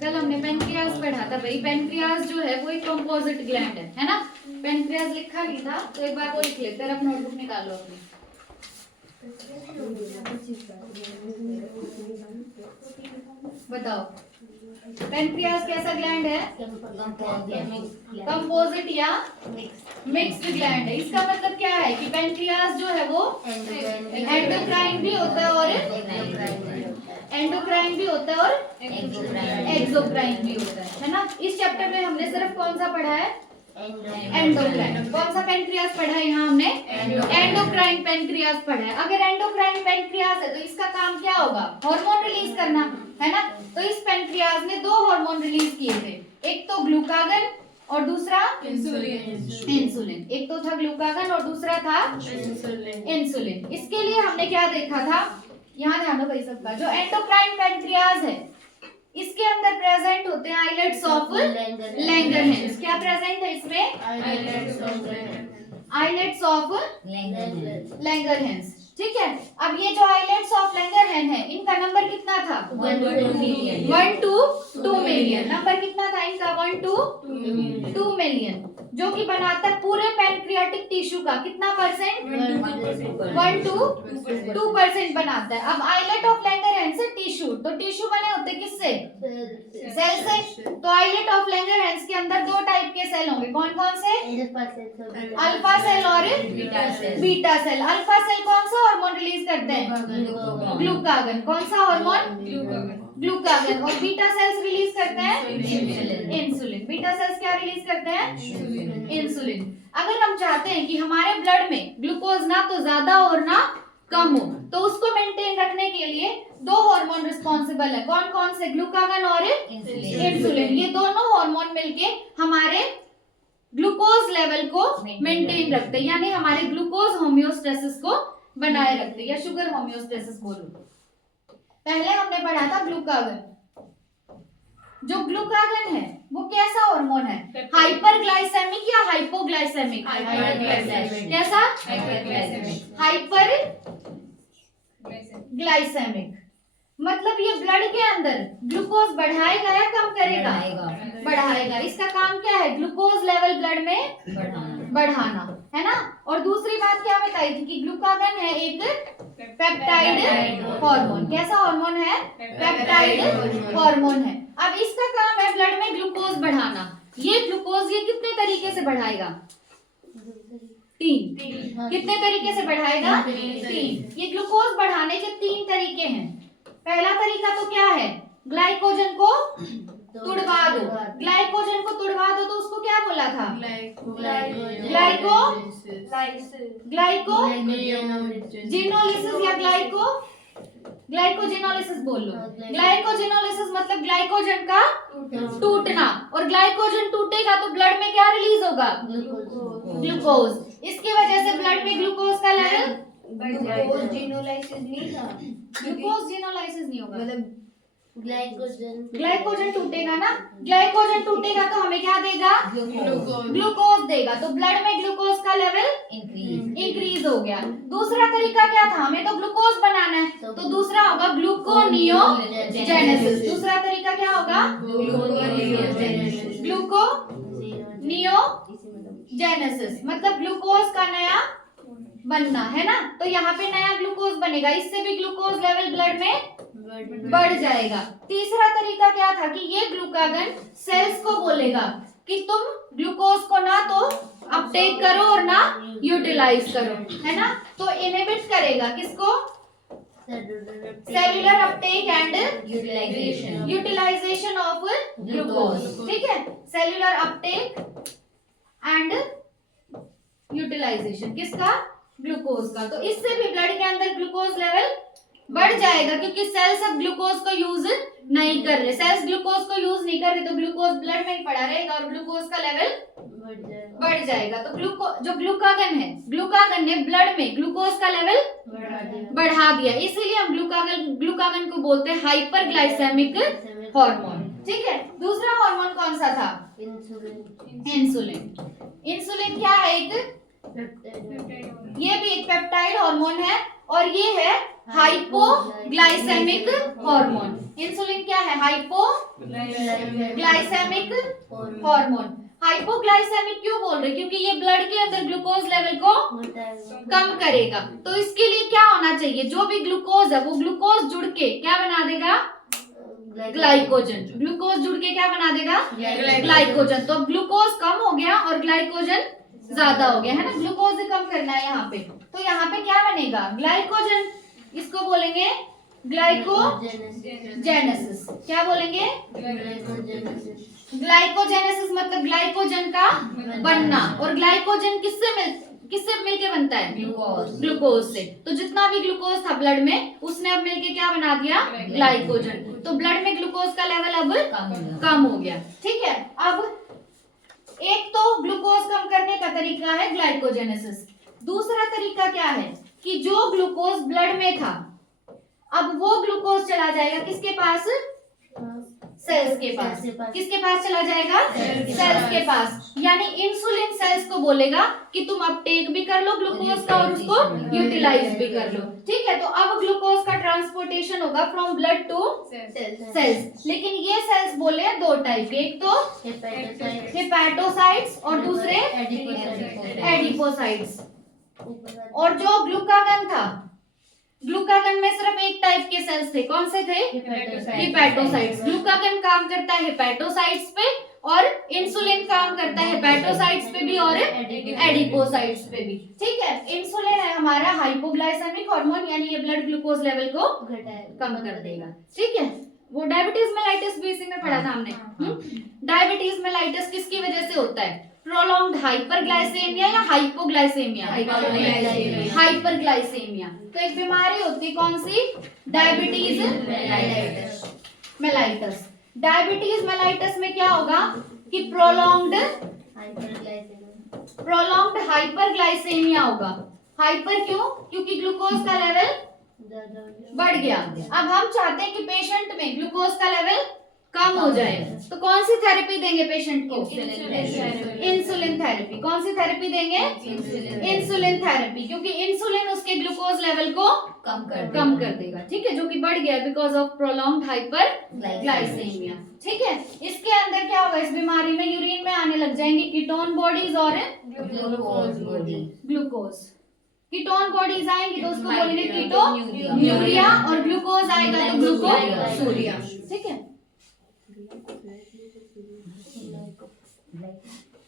कल हमने पेनक्रियाज पढ़ा था भाई। पेनक्रियाज जो है वो एक कंपोजिट ग्लैंड है ना। पेनक्रियाज लिखा नहीं था तो एक बार वो लिख लेते हैं। अपना नोटबुक निकालो अपनी। बताओ पेनक्रियाज कैसा ग्लैंड है? कंपोजिट या मिक्स्ड ग्लैंड है। इसका मतलब क्या है कि पेनक्रियाज जो है वो एंडोक्राइन भी होता है और एंडोक्राइन भी होता है और एक्सोक्राइन भी होता है ना। इस चैप्टर में हमने सिर्फ कौन सा पढ़ा है? एंडोक्राइन। कौन सा पेनक्रियाज पढ़ा है यहाँ हमने? एंडोक्राइन पेनक्रियाज पढ़ा है। अगर एंडोक्राइन पेनक्रियाज है तो इसका काम क्या होगा? हार्मोन रिलीज करना है ना। तो इस पेनक्रियाज ने दो हार्मोन रिलीज किए थे, एक तो ग्लूकागन और दूसरा इंसुलिन। एक तो था ग्लूकागन और दूसरा था इंसुलिन। इसके लिए हमने क्या देखा था? यहाँ ध्यान दो भाई सबका। जो एंडोक्राइन पेनक्रियाज है इसके अंदर प्रेजेंट होते हैं आइलेट्स ऑफ लैंगरहैंस। क्या प्रेजेंट है इसमें? Islets of Langerhans. ठीक है। अब ये जो आइलेट्स ऑफ लैंगरहैंस है इनका नंबर कितना था? 1 to 2 मिलियन। नंबर कितना था इनका? 1 to 2 मिलियन, जो कि बनाता है पूरे पैनक्रियाटिक टिश्यू का कितना परसेंट? 1 to 2% बनाता है। अब आइलेट ऑफ लैंगरहैंस से टिश्यू, तो टिश्यू बने होते किससे? सेल से। तो आइलेट ऑफ लैंगरहैंस के अंदर दो टाइप के सेल होंगे। कौन कौन से? अल्फा सेल और बीटा सेल। अल्फा सेल कौन सा हार्मोन रिलीज करते हैं? ग्लूकागन। कौन सा हार्मोन? ग्लूकागन। और बीटा सेल्स रिलीज करते हैं इंसुलिन। बीटा सेल्स क्या रिलीज करते हैं? इंसुलिन। अगर हम चाहते हैं कि हमारे ब्लड में ग्लूकोज ना तो ज्यादा और ना कम हो, तो उसको मेंटेन रखने के लिए दो हार्मोन रिस्पॉन्सिबल है। कौन कौन से? ग्लूकागन और इंसुलिन। ये दोनों हार्मोन मिलके हमारे ग्लूकोज लेवल को मेंटेन रखते हैं, यानी हमारे ग्लूकोज होम्योस्टेसिस को बनाए रखते हैं, या शुगर होम्योस्टेसिस बोलो। पहले हमने पढ़ा था ग्लूकागन। जो ग्लूकागन है वो कैसा हार्मोन है? हाइपरग्लाइसेमिक या हाइपोग्लाइसेमिक? कैसा? Hyperglycaemic. मतलब ये ब्लड के अंदर ग्लूकोज बढ़ाएगा या कम करेगा? बढ़ाएगा। इसका काम क्या है? ग्लूकोज लेवल ब्लड में बढ़ाना, है ना। और दूसरी बात क्या बताई थी कि ग्लूकागन है एक पेप्टाइड हार्मोन। कैसा हार्मोन है? पेप्टाइड हार्मोन है। अब इसका काम है ब्लड में ग्लूकोज बढ़ाना। ये ग्लूकोज ये कितने तरीके से बढ़ाएगा? 3। कितने तरीके से बढ़ाएगा? 3। ये ग्लूकोज बढ़ाने के 3 तरीके हैं। पहला तरीका तो क्या है? ग्लाइकोजन को तुड़वा दो। ग्लाइकोजन को तुड़वा दो तो उसको क्या बोला था? ग्लाइकोजेनोलिसिस या ग्लाइकोजेनोलिसिस बोल लो। ग्लाइकोजेनोलिसिस मतलब ग्लाइकोजन का टूटना, और ग्लाइकोजन टूटेगा तो ब्लड में क्या रिलीज होगा? ग्लूकोज। इसकी वजह से ब्लड में ग्लूकोज का लेवल ग्लूकोजेनोलाइसिस नहीं होगा। मतलब ग्लाइकोजन टूटेगा ना। ग्लाइकोजन टूटेगा तो हमें क्या देगा? ग्लूकोज देगा। तो ब्लड में ग्लूकोज का लेवल इंक्रीज हो गया। दूसरा तरीका क्या था? हमें तो ग्लूकोज बनाना है, तो दूसरा होगा ग्लूकोनियोजेनेसिस। दूसरा तरीका क्या होगा? ग्लूकोनियोजेनेसिस मतलब ग्लूकोज का नया बनना, है ना। तो यहाँ पे नया ग्लूकोज बनेगा, इससे भी ग्लूकोज लेवल ब्लड में बढ़ जाएगा। तीसरा तरीका क्या था कि ये ग्लूकागन सेल्स को बोलेगा कि तुम ग्लूकोज को ना तो अपटेक करो और ना यूटिलाइज करो, है ना। तो इनहिबिट करेगा किसको? Cellular uptake and utilisation of glucose. ठीक है। सेल्यूलर अपटेक एंड यूटिलाइजेशन किसका? ग्लूकोज का। तो इससे भी ब्लड के अंदर ग्लूकोज लेवल बढ़ जाएगा, क्योंकि सेल्स अब ग्लूकोज को यूज नहीं कर रहे। सेल्स ग्लूकोज को यूज नहीं कर रहे तो ग्लूकोज ब्लड में ही पड़ा रहेगा और ग्लूकोज का लेवल बढ़ जाएगा। तो जो ग्लूकागन है, ग्लूकागन ने ब्लड में ग्लूकोज का लेवल बढ़ा दिया, इसीलिए हम ग्लूकागन को बोलते हैं हाइपरग्लाइसेमिक हार्मोन। ठीक है। दूसरा हार्मोन कौन सा था? इंसुलिन। इंसुलिन क्या है? ये भी एक पेप्टाइड हार्मोन है और ये है हाइपोग्लाइसेमिक हार्मोन। इंसुलिन क्या है? Hypoglycaemic hormone. हाइपोग्लाइसेमिक क्यों बोल रहे? क्योंकि ये ब्लड के अंदर ग्लूकोज लेवल को कम करेगा। तो इसके लिए क्या होना चाहिए? जो भी ग्लूकोज है वो ग्लूकोज जुड़ के क्या बना देगा? ग्लाइकोजन। ग्लूकोज जुड़ के क्या बना देगा? ग्लाइकोजन। तो अब ग्लूकोज कम हो गया और ग्लाइकोजन ज्यादा हो गया है ना। ग्लूकोज कम करना है यहाँ पे, तो यहाँ पे क्या बनेगा? ग्लाइकोजन। इसको बोलेंगे ग्लाइकोजेनेसिस। क्या बोलेंगे? ग्लाइकोजेनेसिस मतलब ग्लाइकोजन का बनना। और ग्लाइकोजन किससे मिलके बनता है? ग्लूकोज से। तो जितना भी ग्लूकोज था ब्लड में उसने अब मिलके क्या बना दिया? ग्लाइकोजन। तो ब्लड में ग्लूकोज का लेवल अब कम हो गया। ठीक है, अब एक तो ग्लूकोज कम करने का तरीका है ग्लाइकोजेनेसिस। दूसरा तरीका क्या है कि जो ग्लूकोज ब्लड में था अब वो ग्लूकोज चला जाएगा किसके पास? सेल्स के पास। किसके पास चला जाएगा? सेल्स के पास। यानी इंसुलिन सेल्स को बोलेगा कि तुम अपटेक भी कर लो ग्लूकोज का और उसको यूटिलाइज भी कर लो। ठीक है, तो अब ग्लूकोज का ट्रांसपोर्टेशन होगा फ्रॉम ब्लड टू सेल्स। लेकिन ये सेल्स बोले हैं दो टाइप के, एक तो हेपेटोसाइट्स और दूसरे एडिपोसाइट्स। और जो ग्लूकागन था, ग्लूकागन में सिर्फ एक टाइप के सेल्स थे। कौन से थे? हेपेटोसाइट्स। ग्लूकागन काम करता है हेपेटोसाइट्स पे और इंसुलिन काम करता है हेपेटोसाइट्स पे भी और एडिपोसाइट्स पे भी। ठीक है, इंसुलिन है हमारा हाइपोग्लाइसेमिक हार्मोन, यानी ये ब्लड ग्लूकोज लेवल को कम कर देगा। ठीक है, वो डायबिटीज मेलाइटिस भी इसी में पढ़ा था हमने। डायबिटीज मेलाइटिस किसकी वजह से होता है? प्रोलॉन्ग्ड हाइपरग्लाइसेमिया या हाइपोग्लाइसेमिया? हाइपरग्लाइसेमिया। तो एक बीमारी होती है कौन सी? Diabetes mellitus. डायबिटीज मेलाइटस में क्या होगा कि प्रोलॉन्ग्ड हाइपरग्लाइसेमिया होगा। हाइपर क्यों? क्योंकि ग्लूकोज का लेवल बढ़ गया। अब हम चाहते हैं कि पेशेंट में ग्लूकोज का लेवल कम हो जाए, तो कौन सी थेरेपी देंगे पेशेंट को? Insulin therapy. कौन सी थेरेपी देंगे? इंसुलिन थेरेपी, क्योंकि इंसुलिन उसके ग्लूकोज लेवल को कम कर देगा। ठीक है, जो कि बढ़ गया बिकॉज ऑफ प्रोलॉन्ग्ड हाइपरग्लाइसेमिया। ठीक है, इसके अंदर क्या होगा? इस बीमारी में यूरिन में आने लग जाएंगे कीटोन बॉडीज और ग्लूकोज। कीटोन बॉडीज आएंगी तो उसको बोलेंगे कीटोन्यूरिया और ग्लूकोज आएगा तो ग्लूकोसूरिया। ठीक है,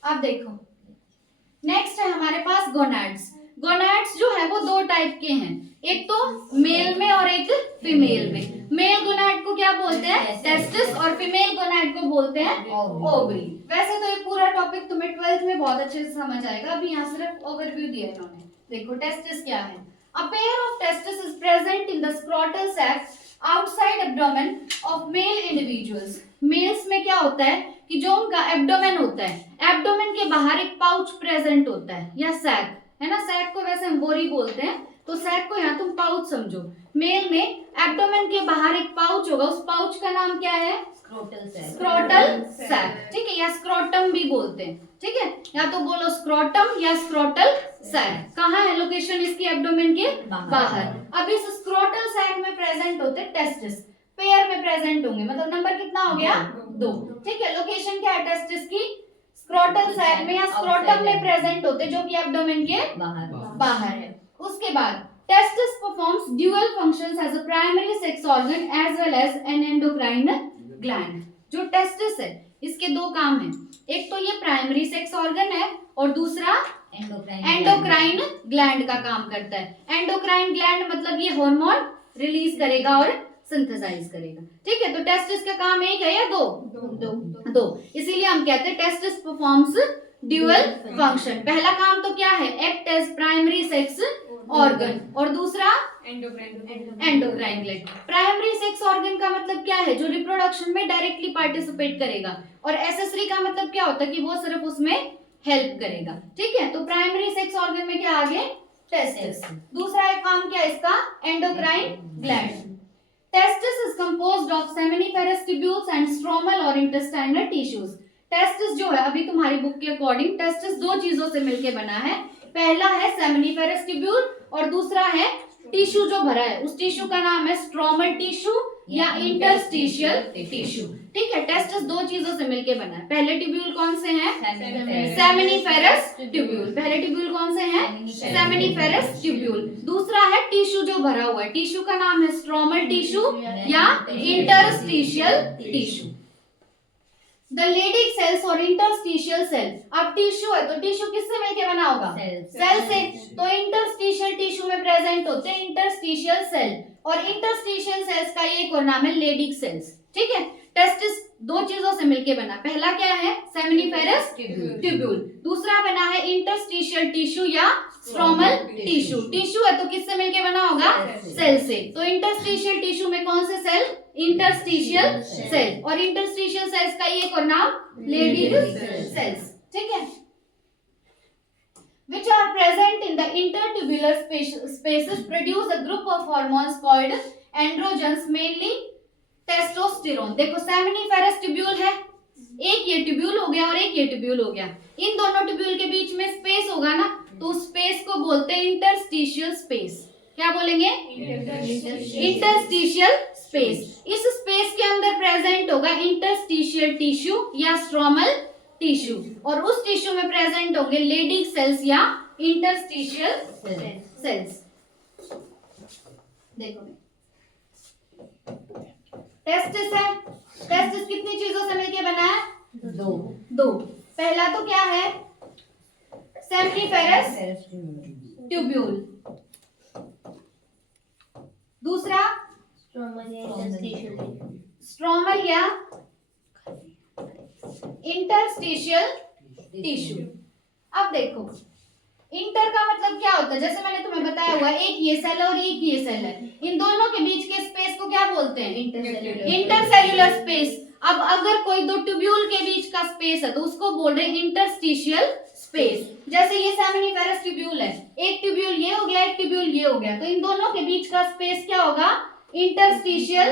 अब देखो नेक्स्ट है हमारे पास गोनाड्स। गोनाड्स जो है वो दो टाइप के हैं, एक तो मेल में और एक फीमेल में। मेल गोनाड को क्या बोलते हैं? टेस्टिस, और फीमेल गोनाड को बोलते हैं ओवरी। वैसे तो ये पूरा टॉपिक तुम्हें 12th में बहुत अच्छे से समझ आएगा, अभी यहाँ सिर्फ ओवरव्यू दिया है इन्होंने। देखो टेस्टिस क्या है? A pair of testes is present in the scrotal sac outside abdomen of male individuals. Males में क्या होता है कि जो उनका एब्डोमेन होता है, एब्डोमेन के बाहर एक पाउच प्रेजेंट होता है या सैक है ना। सैक को वैसे हम बोरी बोलते हैं, तो सैक को यहाँ तुम पाउच समझो। मेल में एब्डोमेन के बाहर एक पाउच होगा, उस पाउच का नाम क्या है? Scrotal sac. ठीक है, या स्क्रोटम भी बोलते हैं। ठीक है, या तो बोलो स्क्रोटम या स्क्रोटल सैक। कहाँ है लोकेशन इसकी? एब्डोमेन के बाहर। अब इस स्क्रोटल सैक में प्रेजेंट होते टेस्टिस, पेयर में प्रेजेंट होंगे, मतलब नंबर कितना हो गया? 2। ठीक है, लोकेशन क्या है टेस्टिस की? स्क्रोटल सैक में या स्क्रोटम में प्रेजेंट होते जो कि एब्डोमेन के बाहर है। उसके बाद testis performs dual functions as a primary sex organ as well as an endocrine gland. जो टेस्टिस है इसके दो काम हैं, एक तो ये प्राइमरी सेक्स ऑर्गन है और दूसरा एंडोक्राइन ग्लैंड का काम करता है। एंडोक्राइन ग्लैंड मतलब ये हार्मोन रिलीज करेगा और सिंथेसाइज करेगा। ठीक है, तो टेस्टिस का काम एक है या दो? दो। इसीलिए हम कहते हैं टेस्टिस परफॉर्म्स ड्यूअल फंक्शन। पहला काम तो क्या है? Act as primary sex organ, और दूसरा endocrine gland. Primary sex organ का मतलब क्या है? जो रिप्रोडक्शन में डायरेक्टली पार्टिसिपेट करेगा, और एसेसरी का मतलब क्या होता है कि वो सिर्फ उसमें हेल्प करेगा। ठीक है, तो प्राइमरी सेक्स ऑर्गन में क्या आ गए? टेस्टिस। दूसरा एक काम क्या है इसका? Endocrine gland. Testis is composed of seminiferous tubules and stromal or intestinal tissues. Testis जो है अभी तुम्हारी बुक के अकॉर्डिंग टेस्टिस दो चीजों से मिलके बना है। पहला है सेमिनिफेरस ट्यूब्यूल और दूसरा है टिश्यू जो भरा है उस टिश्यू का नाम है स्ट्रोमल टिश्यू या इंटरस्टिशियल टिश्यू। ठीक है, टेस्टिस दो चीजों से मिलके बना है। पहले ट्यूब्यूल कौन से हैं? Seminiferous tubule. पहले ट्यूब्यूल कौन से हैं? Seminiferous tubule. दूसरा है टिश्यू जो भरा हुआ है, टिश्यू का नाम है स्ट्रोमल टिश्यू या interstitial tissue. The Leydig cells और इंटरस्टिशियल सेल, अब टिश्यू है तो टिश्यू किससे मिलके बना होगा? सेल से। तो इंटरस्टिशियल टिश्यू में प्रेजेंट होते हैं इंटरस्टिशियल सेल, और इंटरस्टिशियल सेल्स का एक और नाम है लेडिक सेल्स। ठीक है, टेस्टिस दो चीजों से मिलके बना। पहला क्या है? Seminiferous tubule. दूसरा बना है इंटरस्टिशियल टिश्यू या स्ट्रोमल टिश्यू। टिश्यू है तो किससे मिलके बना होगा? सेल से। तो इंटरस्टिशियल टिश्यू में कौन से सेल? Interstitial cell. और इंटरस्टिशियल सेल्स का एक और नाम लेडिक सेल्स। ठीक है, which are present in the intertubular spaces produce a group of hormones called androgens, mainly testosterone। देखो सेमिनिफेरस ट्यूब्यूल है, एक ये ट्यूब्यूल हो गया और एक ये ट्यूब्यूल हो गया। इन दोनों ट्यूब्यूल के बीच में स्पेस होगा ना, तो स्पेस को बोलते हैं इंटरस्टिशियल स्पेस। क्या बोलेंगे? Interstitial space. इस स्पेस के अंदर प्रेजेंट होगा इंटरस्टिशियल टिश्यू या स्ट्रोमल टिश्यू, और उस टिश्यू में प्रेजेंट होंगे लेडिक सेल्स या इंटरस्टिशियल सेल्स। देखो टेस्टिस है, टेस्टिस कितनी चीजों से मिलके बना है? दो। पहला तो क्या है? Seminiferous tubule. दूसरा स्ट्रोमल या इंटरस्टिशियल टिश्यू। अब देखो इंटर का मतलब क्या होता है? जैसे मैंने तुम्हें बताया हुआ, एक ये सेल और एक ये सेल है, इन दोनों के बीच के स्पेस को क्या बोलते हैं? Intercellular space. अब अगर कोई दो ट्यूब्यूल के बीच का स्पेस है तो उसको बोल रहे हैं इंटरस्टिशियल स्पेस। जैसे ये सेमिनिफेरस ट्यूब्यूल है, एक ट्यूब्यूल ये हो गया, एक ट्यूब्यूल ये हो गया, तो इन दोनों के बीच का स्पेस क्या होगा? Interstitial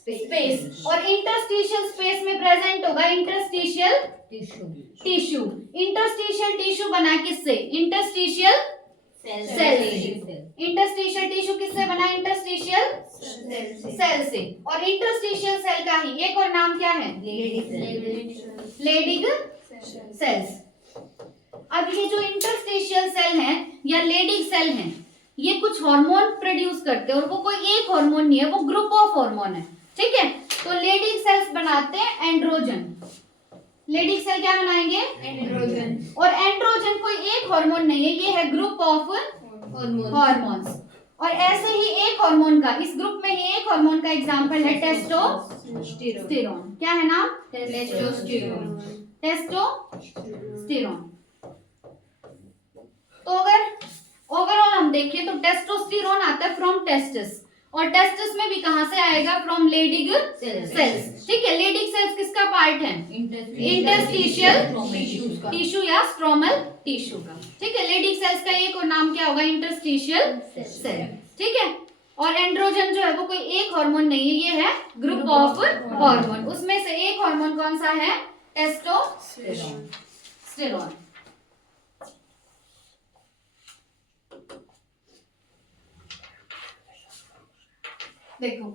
space. और इंटरस्टिशियल स्पेस में प्रेजेंट होगा इंटरस्टिशियल टिश्यू। इंटरस्टिशियल टिश्यू बना किससे? इंटरस्टिशियल सेल से। इंटरस्टिशियल टिश्यू किससे बना? इंटरस्टिशियल सेल से। और इंटरस्टिशियल सेल का ही एक और नाम क्या है? Leydig cells. अब ये जो इंटरस्टिशियल सेल हैं या लेडिक सेल हैं, ये कुछ हार्मोन प्रोड्यूस करते हैं, और वो कोई एक हार्मोन नहीं है, वो ग्रुप ऑफ हार्मोन है। ठीक है, तो लेडिक सेल्स बनाते हैं एंड्रोजन। लेडिक सेल क्या बनाएंगे? एंड्रोजन। और एंड्रोजन कोई एक हार्मोन नहीं है, ये है ग्रुप ऑफ हार्मोन्स। और ऐसे ही एक हार्मोन का, इस ग्रुप में ही एक हार्मोन का एग्जांपल है टेस्टोस्टेरोन। क्या है नाम? टेस्टोस्टेरोन। टेस्टोस्टेरोन। तो अगर ओवरऑल हम देखें तो टेस्टोस्टेरोन आता है फ्रॉम टेस्टिस, और टेस्टिस में भी कहां से आएगा? From Leydig cells. ठीक है, लेडिक सेल्स किसका पार्ट है? इंटरस्टिशियल टिश्यू या स्ट्रोमल टिश्यू का। ठीक है, लेडिक सेल्स का एक और नाम क्या होगा? Interstitial cell. ठीक है, और एंड्रोजन जो है वो कोई एक हार्मोन नहीं है, ये है ग्रुप ऑफ हार्मोन। उसमें से एक हार्मोन कौन सा है? टेस्टोस्टेरोन। देखो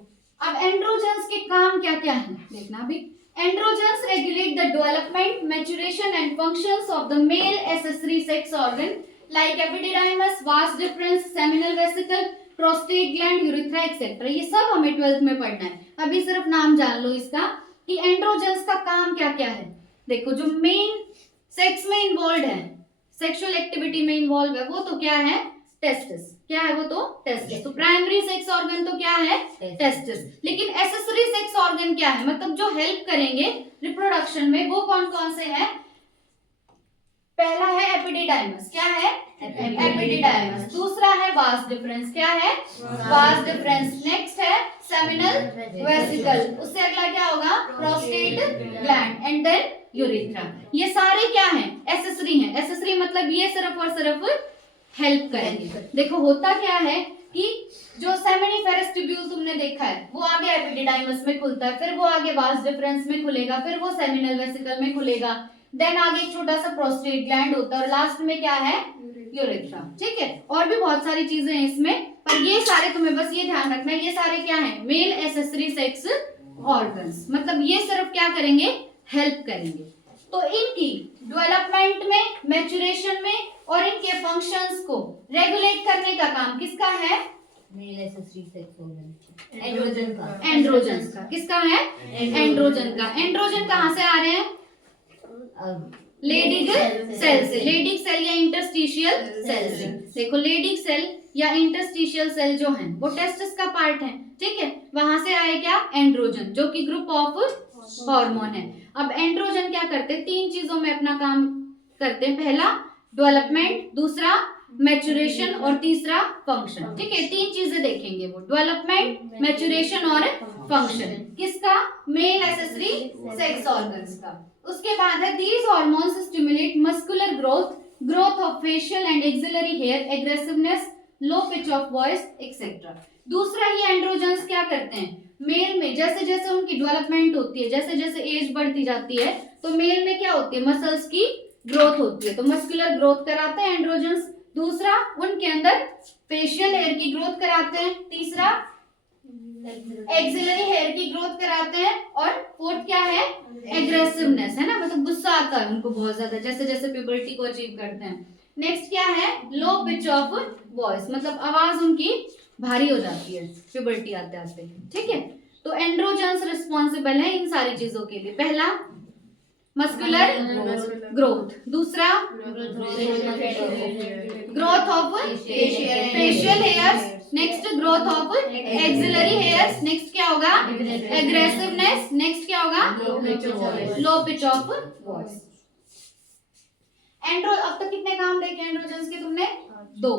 अब एंड्रोजन्स के काम क्या क्या है देखना भी। Androgens regulate the development, maturation and functions of the male accessory sex organ like epididymis, vas deferens, seminal vesicle, prostate gland, urethra etcetera. ये सब हमें 12th में पढ़ना है। अभी सिर्फ नाम जान लो इसका कि एंड्रोजन्स का काम क्या क्या है। देखो जो मेन सेक्स में इन्वॉल्व है, सेक्सुअल एक्टिविटी में इन्वॉल्व है, वो तो क्या है? टेस्टिस। क्या है वो? तो टेस्टिस। तो प्राइमरी सेक्स ऑर्गन तो क्या है? टेस्टिस। लेकिन एक्सेसरी सेक्स ऑर्गन क्या है? मतलब जो हेल्प करेंगे रिप्रोडक्शन में, वो कौन कौन से हैं? पहला है एपिडिडाइमस। क्या है? एपिडिडाइमस। दूसरा है वास डिफरेंस। क्या है? Vas deferens. नेक्स्ट है सेमिनल वेसिकल। उससे अगला क्या होगा? Prostate gland and then urethra. ये सारे क्या हैं? एक्सेसरी हैं। एक्सेसरी मतलब ये सिर्फ और सिर्फ हेल्प करेंगे। देखो होता क्या है कि जो सेमिनिफेरस ट्यूब्यूल तुमने देखा है वो आगे एपिडिडाइमस में खुलता है, फिर वो आगे वास डिफरेंस में खुलेगा, फिर वो सेमिनल वेसिकल में खुलेगा, देन आगे एक छोटा सा प्रोस्टेट ग्लैंड होता है, और लास्ट में क्या है? यूरेथ्रा। ठीक है, और भी बहुत सारी चीजें हैं इसमें, पर ये सारे तुम्हें बस ये ध्यान रखना है, ये सारे क्या हैं, मेल एसेसरी सेक्स ऑर्गन्स, मतलब ये सिर्फ क्या करेंगे, हेल्प करेंगे। तो इनकी डेवलपमेंट में, मैच्योरेशन में और इनके फंक्शंस को रेगुलेट करने का काम किसका है, mail accessory sex organ, androgen का। एंड्रोजन का। किसका है, एंड्रोजन का। एंड्रोजन कहाँ से आ रहे हैं, लेडिग सेल से, लेडिग सेल या इंटरस्टिशियल सेल से। देखो लेडिग सेल या इंटरस्टिशियल सेल जो है वो टेस्टिस का पार्ट है, ठीक है, वहां से आए क्या, एंड्रोजन, जो कि ग्रुप ऑफ हार्मोन है। अब एंड्रोजन क्या करते हैं, तीन चीजों में अपना काम करते हैं, पहला डेवलपमेंट, दूसरा मैच्योरेशन और तीसरा फंक्शन, ठीक है, तीन चीजें देखेंगे वो, डेवलपमेंट, मैच्योरेशन और फंक्शन, किसका, मेल एसेसरी सेक्स ऑर्गन्स का। उसके बाद है these hormones stimulate muscular growth, growth of facial and axillary hair, aggressiveness, low pitch of voice etcetera. दूसरा ये एंड्रोजन्स क्या करते हैं, मेल में जैसे जैसे उनकी डेवलपमेंट होती है, जैसे जैसे एज बढ़ती जाती है, तो मेल में क्या होती है, मसल्स की ग्रोथ होती है, तो मस्कुलर ग्रोथ कराते हैं एंड्रोजन्स। दूसरा उनके अंदर फेशियल हेयर की ग्रोथ कराते हैं, तीसरा एक्सिलरी हेयर की ग्रोथ कराते हैं, और फोर्थ क्या है, एग्रेसिवनेस, है ना, मतलब गुस्सा आता है उनको बहुत ज्यादा जैसे जैसे प्यूबर्टी को अचीव करते हैं। नेक्स्ट क्या है, लो पिच ऑफ वॉइस, मतलब आवाज उनकी भारी हो जाती है प्यूबर्टी आते आते, ठीक है। तो एंड्रोजन्स रिस्पॉन्सिबल है इन सारी चीजों के लिए, पहला मस्कुलर ग्रोथ, दूसरा growth of facial hairs, next growth of axillary hairs, next क्या होगा, एग्रेसिवनेस, नेक्स्ट क्या होगा, लो पिच ऑफ वॉइस। एंड्रो अब तक कितने काम देखे एंड्रोजन्स के तुमने, दो,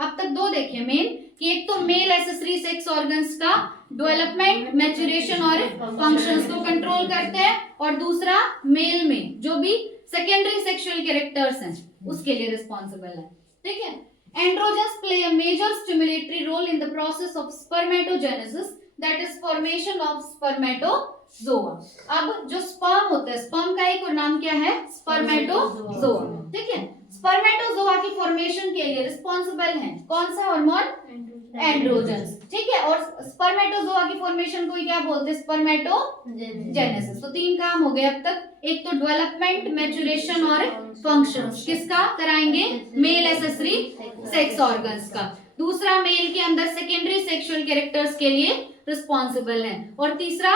अब तक दो देखे मेन, कि एक तो मेल एसेसरी सेक्स ऑर्गन्स का डेवलपमेंट, मैच्योरेशन और फंक्शंस को कंट्रोल करते हैं, और दूसरा मेल में जो भी सेकेंडरी सेक्सुअल कैरेक्टर्स हैं उसके लिए रिस्पॉन्सिबल है, ठीक है। Androgens play a major stimulatory role in the process of spermatogenesis, that is formation of spermatozoa. अब जो स्पर्म होता है, स्पर्म का एक और नाम क्या है, स्पर्मेटोजोआ, ठीक है। स्पर्मेटोजोआ की फॉर्मेशन के लिए रिस्पॉन्सिबल है कौन सा हार्मोन, एंड्रोजन्स, ठीक है। और स्पर्मेटोजोआ की फॉर्मेशन को क्या बोलते हैं, स्पर्मेटोजेनेसिस। तो तीन काम हो गए अब तक, एक तो डेवलपमेंट, मैच्योरेशन और फंक्शंस, किसका कराएंगे, मेल एसेसरी सेक्स ऑर्गन्स का। दूसरा मेल के अंदर सेकेंडरी सेक्सुअल कैरेक्टर्स के लिए रिस्पॉन्सिबल है, और तीसरा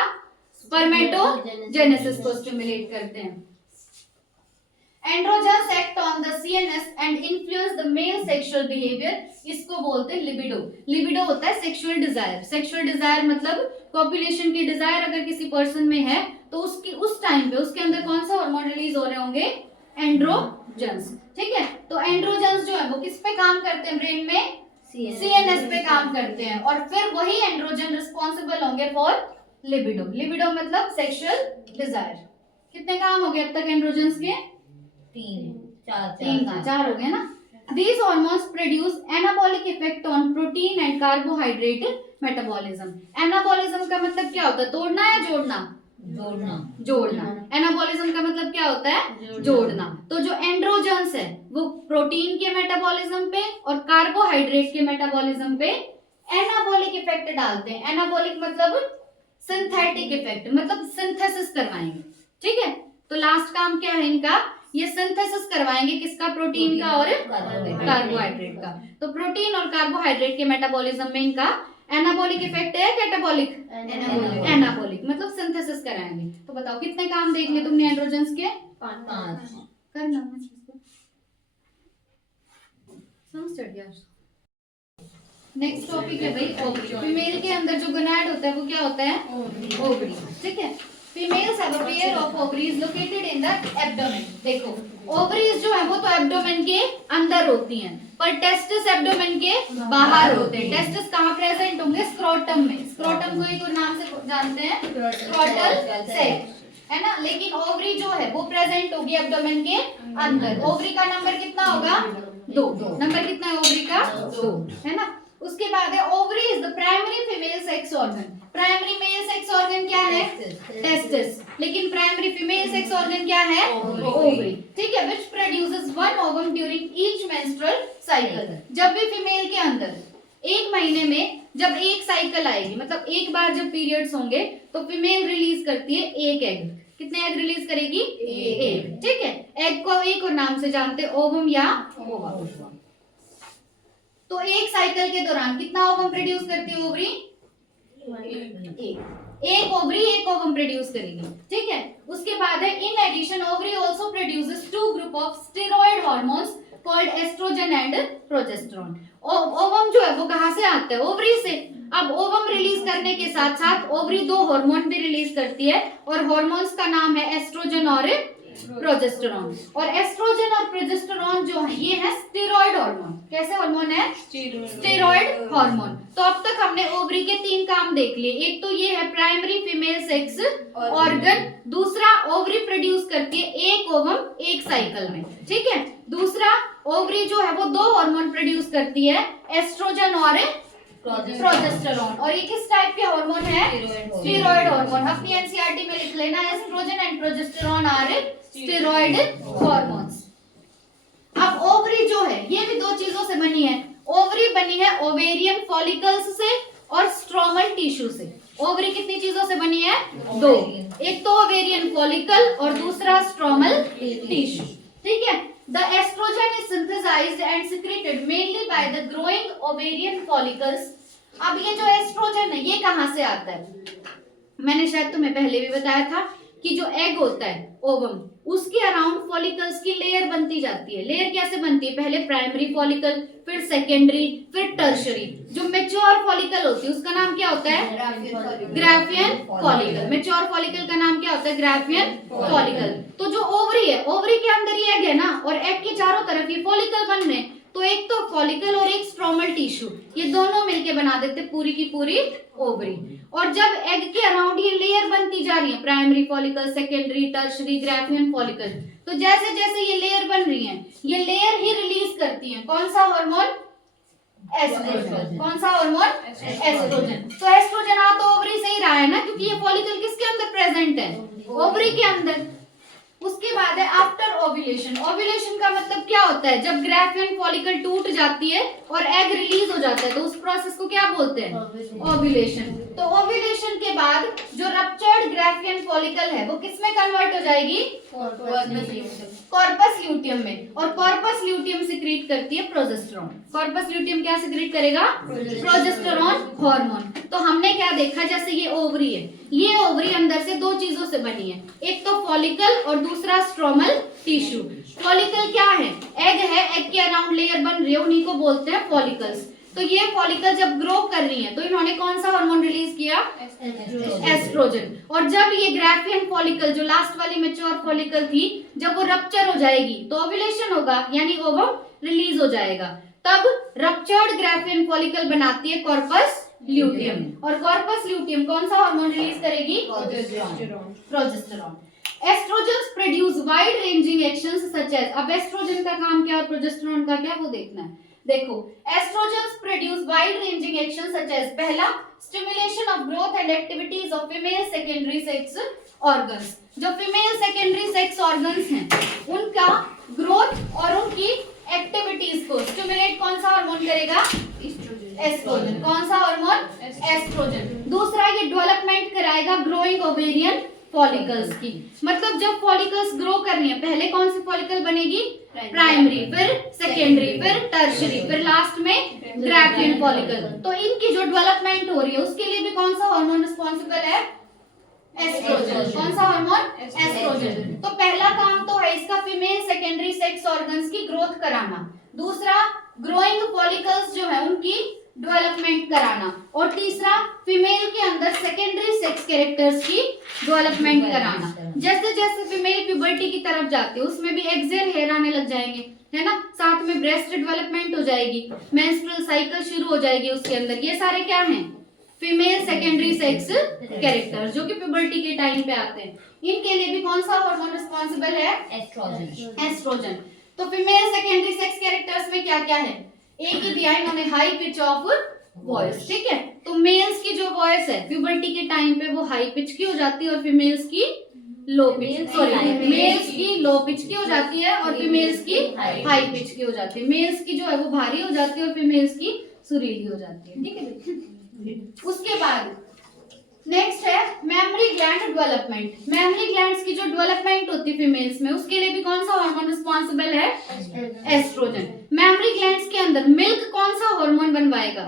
स्पर्मेटोजेनेसिस को स्टिमुलेट करते हैं। Androgens act on the CNS and influence the male sexual behavior, इसको बोलते हैं लिबिडो। लिबिडो होता है सेक्सुअल डिजायर, सेक्सुअल डिजायर मतलब कॉपुलेशन की डिजायर अगर किसी पर्सन में है तो उसकी उस टाइम पे उसके अंदर कौन सा हार्मोन रिलीज हो रहे होंगे, एंड्रोजन्स, ठीक है। तो एंड्रोजन्स जो है वो किस पे काम करते हैं, ब्रेन में सीएनएस पे काम करते हैं, और फिर वही एंड्रोजन रिस्पॉन्सिबल होंगे फॉर लिबिडो। लिबिडो मतलब सेक्सुअल डिजायर। कितने काम हो गए अब तक एंड्रोजन्स के, चार हो गए ना। These hormones produce anabolic effect on protein and carbohydrate metabolism. Anabolism का मतलब क्या होता है, तोड़ना या जोड़ना, जोड़ना। एनाबॉलिज्म का मतलब क्या होता है, जोड़ना। तो जो एंड्रोजन्स है वो प्रोटीन के मेटाबॉलिज्म पे और कार्बोहाइड्रेट के मेटाबॉलिज्म पे एनाबॉलिक इफेक्ट डालते हैं। एनाबॉलिक मतलब सिंथेटिक इफेक्ट, मतलब सिंथेसिस करवाएंगे, ठीक है। तो लास्ट काम क्या है इनका, ये सिंथेसिस करवाएंगे किसका, प्रोटीन का और कार्बोहाइड्रेट का। तो प्रोटीन और कार्बोहाइड्रेट के मेटाबॉलिज्म में इनका एनाबॉलिक इफेक्ट है, कैटाबॉलिक, एनाबॉलिक मतलब सिंथेसिस कराएंगे। तो बताओ कितने काम देख लिए तुमने एंड्रोजन्स के, 5 करना नेक्स्ट टॉपिक है भाई ओवरी। फीमेल के अंदर जो गोनाड होता है वो क्या होता है, ओवरी, ठीक है। Females have a pair of ovaries located in the abdomen. देखो ओवरीज जो है वो तो एब्डोमेन के अंदर होती हैं, पर टेस्टिस एब्डोमेन के बाहर होते हैं। टेस्टिस कहाँ प्रेजेंट होंगे, स्क्रोटम में। स्क्रोटम को एक और नाम से जानते हैं, स्क्रोटल सेक, है ना। लेकिन ओवरी जो है वो प्रेजेंट होगी एब्डोमेन के अंदर। ओवरी का नंबर कितना होगा, 2। नंबर कितना है ओवरी का, 2, है ना। उसके बाद है ovary is the primary female sex organ. Primary male sex organ क्या है, टेस्टिस, लेकिन प्राइमरी फीमेल सेक्स ऑर्गन क्या है, ओवरी, ठीक है। Which produces 1 ovum during each menstrual cycle. जब भी फीमेल के अंदर एक महीने में जब एक साइकिल आएगी, मतलब एक बार जब पीरियड्स होंगे, तो फीमेल रिलीज करती है एक एग। कितने एग रिलीज करेगी? एक। ठीक है, एग को एक और नाम से जानते हैं, ओवम या ओवा। तो एक साइकिल के दौरान कितना ओवम प्रोड्यूस करती है ओवरी? एक ओवरी एक ओवम प्रोड्यूस करेगी। ठीक है, उसके बाद है in addition ovary also produces two group of steroid hormones called estrogen and progesterone. Ovum जो है वो कहां से आता है? ओवरी से। अब ओवम रिलीज करने के साथ साथ ओवरी दो हार्मोन भी रिलीज करती है, और हार्मोन्स का नाम है एस्ट्रोजन और प्रोजेस्टेरोन। और एस्ट्रोजन और प्रोजेस्टेरोन जो है ये है स्टेरॉइड हार्मोन। कैसे हार्मोन है? Steroid hormone. तो अब तक हमने ओवरी के 3 काम देख लिए। एक तो ये है प्राइमरी फीमेल सेक्स ऑर्गन, दूसरा ओवरी प्रोड्यूस करती है एक ओवम एक साइकिल में। ठीक है, दूसरा ओवरी जो है वो 2 हार्मोन प्रोड्यूस करती है, एस्ट्रोजन और प्रोजेस्टेरोन। और ये किस टाइप के हार्मोन है? Steroid hormone. अपनी एनसीईआरटी में लिख लेना, estrogen and progesterone are steroid hormones. अब ओवरी जो है ये भी 2 चीजों से बनी है। ओवरी बनी है ओवेरियन फॉलिकल्स से और स्ट्रोमल टिश्यू से। ओवरी कितनी चीजों से बनी है? 2। एक तो ओवेरियन फॉलिकल और दूसरा स्ट्रोमल टिश्यू। ठीक है, the estrogen is synthesized and secreted mainly by the growing ovarian follicles। अब ये जो एस्ट्रोजन है ये कहां से आता है? मैंने शायद तुम्हें पहले भी बताया था कि जो एग होता है ओवम, उसके अराउंड फॉलिकल्स की लेयर बनती जाती है। लेयर कैसे बनती है? पहले प्राइमरी फॉलिकल, फिर सेकेंडरी, फिर टर्शरी। जो मैच्योर फॉलिकल होती है उसका नाम क्या होता है? Graafian follicle. मैच्योर फॉलिकल का नाम क्या होता है? Graafian follicle. तो जो ओवरी है, ओवरी के अंदर ये एग है ना, और एग के चारों तरफ ये फॉलिकल बन रहे हैं। तो एक तो फॉलिकल और एक स्ट्रोमल टिश्यू, ये दोनों मिलके बना देते पूरी की पूरी ओवरी। और जब एग के अराउंड ये लेयर बनती जा रही है, primary follicle, secondary, tertiary, Graafian follicle, तो जैसे जैसे ये लेयर बन रही है, ये लेयर ही रिलीज करती है कौन सा हार्मोन? एस्ट्रोजन। कौन सा हार्मोन? एस्ट्रोजन। तो एस्ट्रोजन आ तो ओवरी से ही रहा है ना, क्योंकि ये फॉलिकल किसके अंदर प्रेजेंट है? ओवरी के अंदर। उसके बाद है आफ्टर ओव्यूलेशन। ओव्यूलेशन का मतलब क्या होता है? जब ग्राफियन फॉलिकल टूट जाती है और एग रिलीज हो जाता है, तो उस प्रोसेस को क्या बोलते हैं? ओव्यूलेशन। तो ओव्यूलेशन के बाद जो रप्चर्ड ग्राफियन फॉलिकल है वो किस में कन्वर्ट हो जाएगी? कॉर्पस ल्यूटियम में। और कॉर्पस ल्यूटियम सिक्रीट करती है प्रोजेस्टेरोन। कॉर्पस ल्यूटियम क्या सिक्रीट करेगा? Progesterone hormone. तो हमने क्या देखा? जैसे ये ओवरी है, ये ओवरी अंदर से 2 चीजों से बनी है, एक तो फॉलिकल और दूसरा स्ट्रोमल टिश्यू। फॉलिकल क्या है? एग है, एग के अराउंड लेयर बन रही है, उन्हीं को बोलते हैं फॉलिकल्स। तो ये फॉलिकल जब ग्रो कर रही है तो इन्होंने कौन सा हार्मोन रिलीज किया? एस्ट्रोजन। और जब ये ग्राफियन फॉलिकल जो लास्ट वाली मैच्योर फॉलिकल थी, जब वो रप्चर हो जाएगी तो ओव्यूलेशन होगा, यानी ओवम रिलीज हो जाएगा। तब रप्चर्ड ग्राफियन फॉलिकल बनाती है कॉर्पस ल्यूटियम। और कॉर्पस ल्यूटियम कौन सा हार्मोन रिलीज करेगी? Progesterone. Estrogens produce wide ranging actions such as. अब एस्ट्रोजन का काम क्या और प्रोजेस्टेरोन का क्या, वो देखना है। देखो, estrogens produce wide ranging actions such as, पहला stimulation of growth and activities of female secondary sex organs. जो फीमेल सेकेंडरी सेक्स ऑर्गन्स हैं उनका ग्रोथ और उनकी एक्टिविटीज को स्टिमुलेट कौन सा हार्मोन करेगा? एस्ट्रोजन। कौन सा हार्मोन? एस्ट्रोजन। दूसरा, ये डेवलपमेंट कराएगा ग्रोइंग ओवेरियन फॉलिकल्स की। मतलब जब फॉलिकल्स ग्रो कर रही हैं, पहले कौन सी फॉलिकल बनेगी? प्राइमरी, फिर सेकेंडरी, फिर टर्शरी, फिर लास्ट में ग्राफियन फॉलिकल। तो इनकी जो डेवलपमेंट हो रही है उसके लिए भी कौन सा हार्मोन रिस्पॉन्सिबल है? एस्ट्रोजन। कौन सा हार्मोन? एस्ट्रोजन। तो पहला काम तो है इसका फीमेल सेकेंडरी सेक्स ऑर्गन्स की ग्रोथ कराना, दूसरा ग्रोइंग फॉलिकल्स जो है उनकी डेवलपमेंट कराना, और तीसरा फीमेल के अंदर सेकेंडरी सेक्स कैरेक्टर्स की डेवलपमेंट कराना। जैसे जैसे फीमेल प्यूबर्टी की तरफ जाती है उसमें भी एक्सेल हेयर आने लग जाएंगे, है ना, साथ में ब्रेस्ट डेवलपमेंट हो जाएगी, मेंस्ट्रुअल साइकिल शुरू हो जाएगी उसके अंदर। ये सारे क्या हैं? फीमेल सेकेंडरी सेक्स कैरेक्टर्स जो कि प्यूबर्टी के टाइम पे आते हैं। इनके लिए भी कौन सा हार्मोन रिस्पॉन्सिबल है? एस्ट्रोजन। तो फीमेल सेकेंडरी सेक्स कैरेक्टर्स में क्या क्या है? एक ही दिया इन्होंने, हाई पिच ऑफ वॉइस। ठीक है, तो मेल्स की जो वॉइस है प्यूबर्टी के टाइम पे वो हाई पिच की हो जाती है और फीमेल्स की लो पिच, सॉरी मेल्स की लो पिच की हो जाती है और फीमेल्स की हाई पिच की हो जाती है। मेल्स की जो है वो भारी हो जाती है और फीमेल्स की सुरीली हो जाती है, ठीक है। उसके बाद नेक्स्ट है memory gland development. Mammary glands की जो डेवलपमेंट होती है फीमेल्स में, उसके लिए भी कौन सा हार्मोन रिस्पॉन्सिबल है? एस्ट्रोजन। मेमोरी ग्लैंड्स के अंदर मिल्क कौन सा हार्मोन बनवाएगा?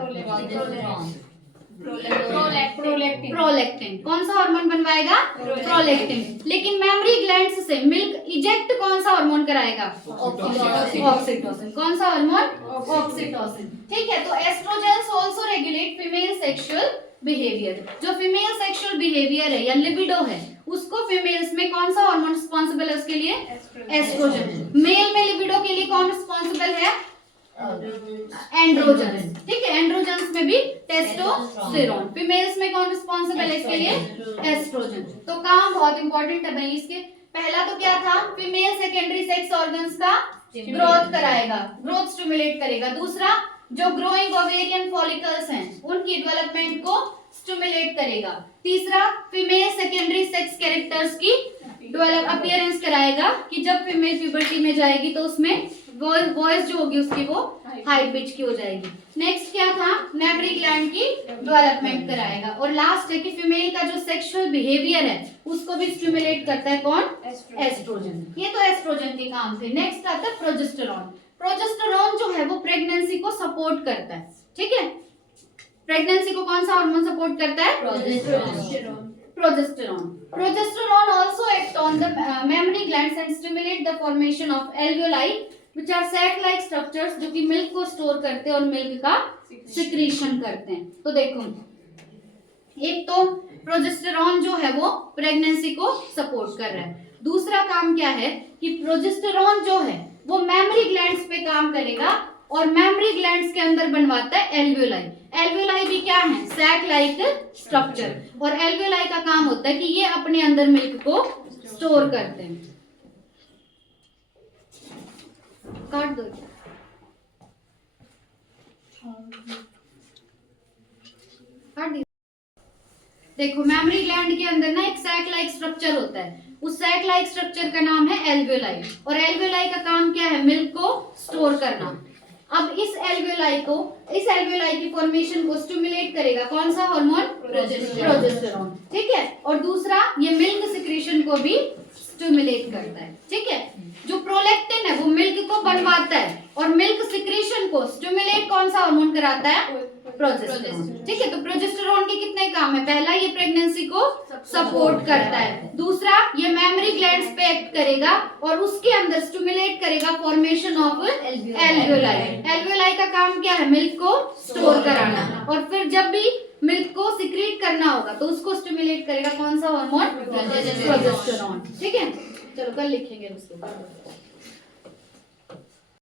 प्रोलैक्टिन। कौन सा हार्मोन बनवाएगा? प्रोलैक्टिन। लेकिन मेमोरी ग्लैंड्स से मिल्क इजेक्ट कौन सा हार्मोन कराएगा? ऑक्सीटोसिन। कौन सा हार्मोन? ऑक्सीटोसिन, ठीक है। तो oestrogens also regulate female sexual behaviour. जो फीमेल सेक्सुअल बिहेवियर है या लिबिडो है, उसको फीमेल्स में कौन सा हार्मोन रिस्पॉन्सिबल है उसके लिए? एस्ट्रोजन। मेल में लिबिडो के लिए कौन रिस्पॉन्सिबल है? एंड्रोजन, ठीक है। एंड्रोजन्स में भी टेस्टोस्टेरोन। फीमेल्स में कौन रिस्पॉन्सिबल है इसके लिए? एस्ट्रोजन। तो काम बहुत इंपॉर्टेंट है भाई इसके। पहला तो क्या था? फीमेल सेकेंडरी सेक्स ऑर्गन्स का ग्रोथ कराएगा, ग्रोथ स्टिमुलेट करेगा। दूसरा, जो ग्रोइंग ओवेरियन फॉलिकल्स हैं उनकी डेवलपमेंट को स्टिमुलेट करेगा। तीसरा, फीमेल सेकेंडरी सेक्स कैरेक्टर्स की डेवलप अपीयरेंस कराएगा कि जब फीमेल प्यूबर्टी में जाएगी तो उसमें वॉइस जो होगी उसकी वो हाई पिच की हो जाएगी। नेक्स्ट क्या था? मेमोरी ग्लैंड की डेवलपमेंट कराएगा। और लास्ट है कि फीमेल का जो सेक्सुअल बिहेवियर है उसको भी स्टिमुलेट करता है कौन? एस्ट्रोजन। ये तो एस्ट्रोजन के काम थे। नेक्स्ट आता है प्रोजेस्टेरॉन। प्रोजेस्टेरॉन जो है वो प्रेगनेंसी को सपोर्ट करता है, ठीक है। प्रेगनेंसी को कौन सा हार्मोन सपोर्ट करता है? Progesterone. Progesterone also acts on the mammary glands and stimulate the formation of alveoli, which are sac-like structures जो कि मिल्क को स्टोर करते हैं और मिल्क का सिक्रीशन करते हैं। तो देखो, एक तो प्रोजेस्टेरॉन जो है वो प्रेगनेंसी को सपोर्ट कर रहा है। दूसरा काम क्या है कि प्रोजेस्टेरॉन जो है वो मेमोरी ग्लैंड्स पे काम करेगा और मेमोरी ग्लैंड्स के अंदर बनवाता है एल्वियोलाई। एल्वियोलाई भी क्या है? Sac like structure. और एल्वियोलाई का काम होता है कि ये अपने अंदर मिल्क को स्टोर करते हैं। काट दो। काट दी। देखो, मेमोरी ग्लैंड के अंदर ना एक सैक लाइक स्ट्रक्चर होता है। उस सैक लाइक स्ट्रक्चर का नाम है एल्वियोलाई। और एल्वियोलाई का काम क्या है? मिल्क को स्टोर करना। अब इस एल्वियोलाई की फॉर्मेशन को स्टिमुलेट करेगा कौन सा हार्मोन? प्रोजेस्टेरॉन, ठीक है। और दूसरा, ये मिल्क सिक्रीशन को भी स्टिमुलेट करता है, ठीक है। जो प्रोलैक्टिन है वो मिल्क को बनवाता है और मिल्क सिक्रीशन को स्टिमुलेट कौन सा हार्मोन कराता है? प्रोजेस्टेरॉन, ठीक है। तो प्रोजेस्टेरॉन के कितने काम है? पहला, ये प्रेगनेंसी को सपोर्ट करता है। दूसरा, ये मेमोरी ग्लैंड्स पे एक्ट करेगा और उसके अंदर स्टिमुलेट करेगा फॉर्मेशन ऑफ एल्वियोलाई। एल्वियोलाई का काम क्या है? मिल्क को स्टोर कराना। और फिर जब भी मिल्क को सिक्रीट करना होगा तो उसको स्टिमुलेट करेगा कौन सा हार्मोन? प्रोजेस्टेरॉन, ठीक है। चलो कल लिखेंगे उसके बाद।